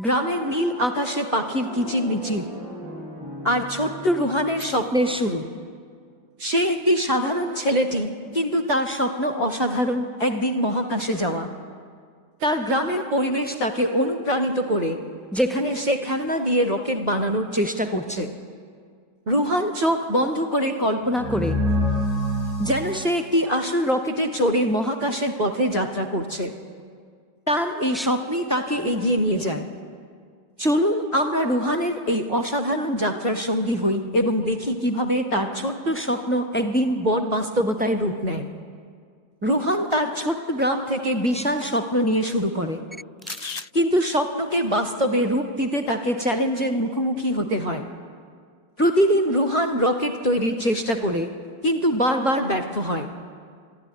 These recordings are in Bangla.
গ্রামের নীল আকাশে পাখির কিচির মিচির আর ছোট্ট রুহানের স্বপ্নের শুরু। সে একটি সাধারণ ছেলেটি, কিন্তু তার স্বপ্ন অসাধারণ একদিন মহাকাশে যাওয়া। তার গ্রামের পরিবেশ তাকে অনুপ্রাণিত করে, যেখানে সে খেলনা দিয়ে রকেট বানানোর চেষ্টা করছে। রুহান চোখ বন্ধ করে কল্পনা করে যেন সে একটি আসল রকেটে চড়ে মহাকাশের পথে যাত্রা করছে। তার এই স্বপ্নই তাকে এগিয়ে নিয়ে যায়। চলুন আমরা রুহানের এই অসাধারণ যাত্রার সঙ্গী হই এবং দেখি কীভাবে তার ছোট্ট স্বপ্ন একদিন বড় বাস্তবতায় রূপ নেয়। রুহান তার ছোট্ট গ্রাম থেকে বিশাল স্বপ্ন নিয়ে শুরু করে। কিন্তু স্বপ্নকে বাস্তবে রূপ দিতে তাকে চ্যালেঞ্জের মুখোমুখি হতে হয়। প্রতিদিন রুহান রকেট তৈরির চেষ্টা করে, কিন্তু বারবার ব্যর্থ হয়।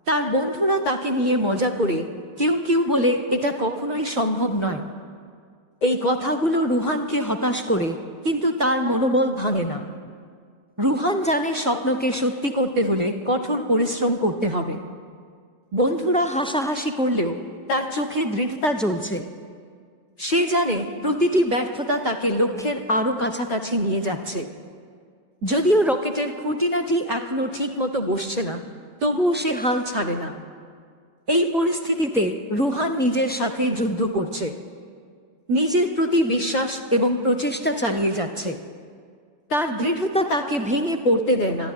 তার বন্ধুরা তাকে নিয়ে মজা করে, কেউ কেউ বলে, এটা কখনোই সম্ভব নয়। এই কথাগুলো রুহানকে হতাশ করে, কিন্তু তার মনোবল ভাঙে না। রুহান জানে স্বপ্নকে সত্যি করতে হলে কঠোর পরিশ্রম করতে হবে। বন্ধুরা হাসাহাসি করলেও তার চোখে দৃঢ়তা জ্বলছে। সে জানে প্রতিটি ব্যর্থতা তাকে লক্ষ্যের আরও কাছাকাছি নিয়ে যাচ্ছে। যদিও রকেটের খুঁটিনাটি এখনও ঠিক মতো বসছে না, তবুও সে হাল ছাড়ে না। এই পরিস্থিতিতে রুহান নিজের সাথে যুদ্ধ করছে। নিজের প্রতি বিশ্বাস এবং প্রচেষ্টা চালিয়ে যাচ্ছে। তার দৃঢ়তা তাকে ভেঙে পড়তে দেয় না।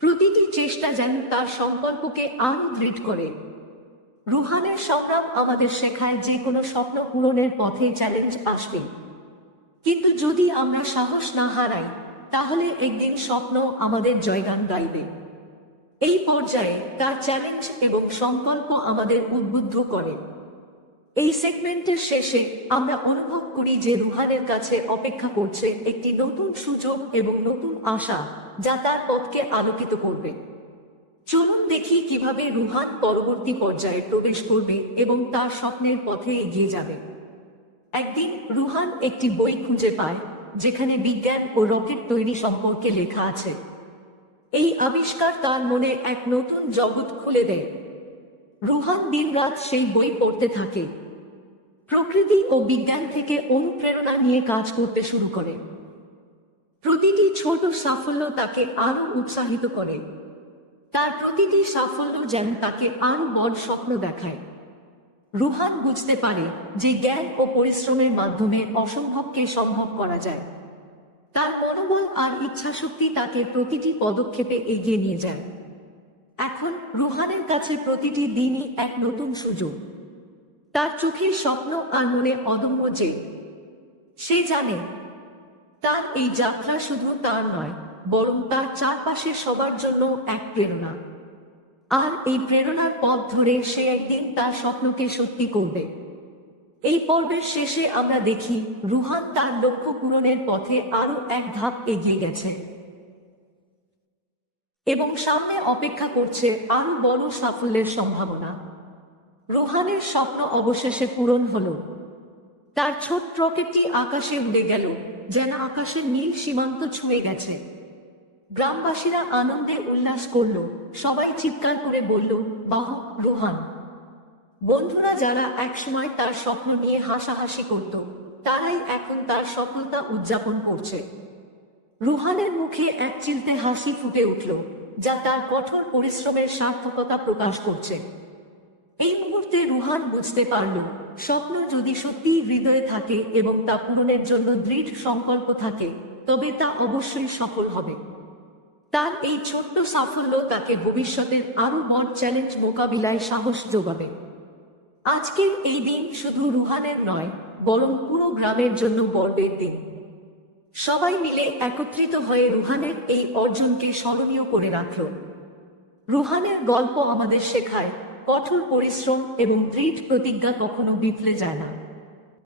প্রতিটি চেষ্টা যেন তার সম্পর্ককে আরও দৃঢ় করে। রুহানের সংগ্রাম আমাদের শেখায় যে কোনো স্বপ্ন পূরণের পথে চ্যালেঞ্জ আসবে। কিন্তু যদি আমরা সাহস না হারাই, তাহলে একদিন স্বপ্ন আমাদের জয়গান গাইবে। এই পর্যায়ে তার চ্যালেঞ্জ এবং সংকল্প আমাদের উদ্বুদ্ধ করে। এই সেগমেন্টের শেষে আমরা অনুভব করি যে রুহানের কাছে অপেক্ষা করছে একটি নতুন সুযোগ এবং নতুন আশা যা তার পথকে আলোকিত করবে। চলুন দেখি কীভাবে রুহান পরবর্তী পর্যায়ে প্রবেশ করবে এবং তার স্বপ্নের পথে এগিয়ে যাবে। একদিন রুহান একটি বই খুঁজে পায়, যেখানে বিজ্ঞান ও রকেট তৈরি সম্পর্কে লেখা আছে। এই আবিষ্কার তার মনে এক নতুন জগৎ খুলে দেয়। রুহান দিনরাত সেই বই পড়তে থাকে। প্রকৃতি ও বিজ্ঞান থেকে অনুপ্রেরণা নিয়ে কাজ করতে শুরু করে। প্রতিটি ছোট সাফল্য তাকে আরও উৎসাহিত করে। তার প্রতিটি সাফল্য যেন তাকে আরও বড় স্বপ্ন দেখায়। রুহান বুঝতে পারে যে জ্ঞান ও পরিশ্রমের মাধ্যমে অসম্ভবকে সম্ভব করা যায়। তার মনোবল আর ইচ্ছাশক্তি তাকে প্রতিটি পদক্ষেপে এগিয়ে নিয়ে যায়। এখন রুহানের কাছে প্রতিটি দিনই এক নতুন সুযোগ। তার চোখের স্বপ্ন আর মনে অদম্য যে। সে জানে, তার এই যাত্রা শুধু তার নয়, বরং তার চারপাশে সবার জন্য এক প্রেরণা। আর এই প্রেরণার পথ ধরে সে একদিন তার স্বপ্নকে সত্যি করবে। এই পর্বের শেষে আমরা দেখি, রুহান তার লক্ষ্য পূরণের পথে আরও এক ধাপ এগিয়ে গেছে। এবং সামনে অপেক্ষা করছে আরও বড় সাফল্যের সম্ভাবনা। রুহানের স্বপ্ন অবশেষে পূরণ হলো। তার ছোট্ট রকেটটি আকাশে উড়ে গেল, যেন আকাশের নীল সীমান্ত ছুঁয়ে গেছে। গ্রামবাসীরা আনন্দে উল্লাস করল, সবাই চিৎকার করে বলল, বাহ, রোহান। বন্ধুরা যারা একসময় তার স্বপ্ন নিয়ে হাসাহাসি করত, তারাই এখন তার সফলতা উদযাপন করছে। রুহানের মুখে এক চিলতে হাসি ফুটে উঠল, যা তার কঠোর পরিশ্রমের সার্থকতা প্রকাশ করছে। এই মুহূর্তে রুহান বুঝতে পারল, স্বপ্ন যদি সত্যিই হৃদয়ে থাকে এবং তা পূরণের জন্য দৃঢ় সংকল্প থাকে, তবে তা অবশ্যই সফল হবে। তার এই ছোট্ট সাফল্য তাকে ভবিষ্যতের আরও বড় চ্যালেঞ্জ মোকাবিলায় সাহস যোগাবে। আজকের এই দিন শুধু রুহানের নয়, বরং পুরো গ্রামের জন্য গর্বের দিন। সবাই মিলে একত্রিত হয়ে রুহানের এই অর্জনকে স্মরণীয় করে রাখল। রুহানের গল্প আমাদের শেখায় কঠোর পরিশ্রম এবং দৃঢ় প্রতিজ্ঞা কখনো বিফলে যায় না।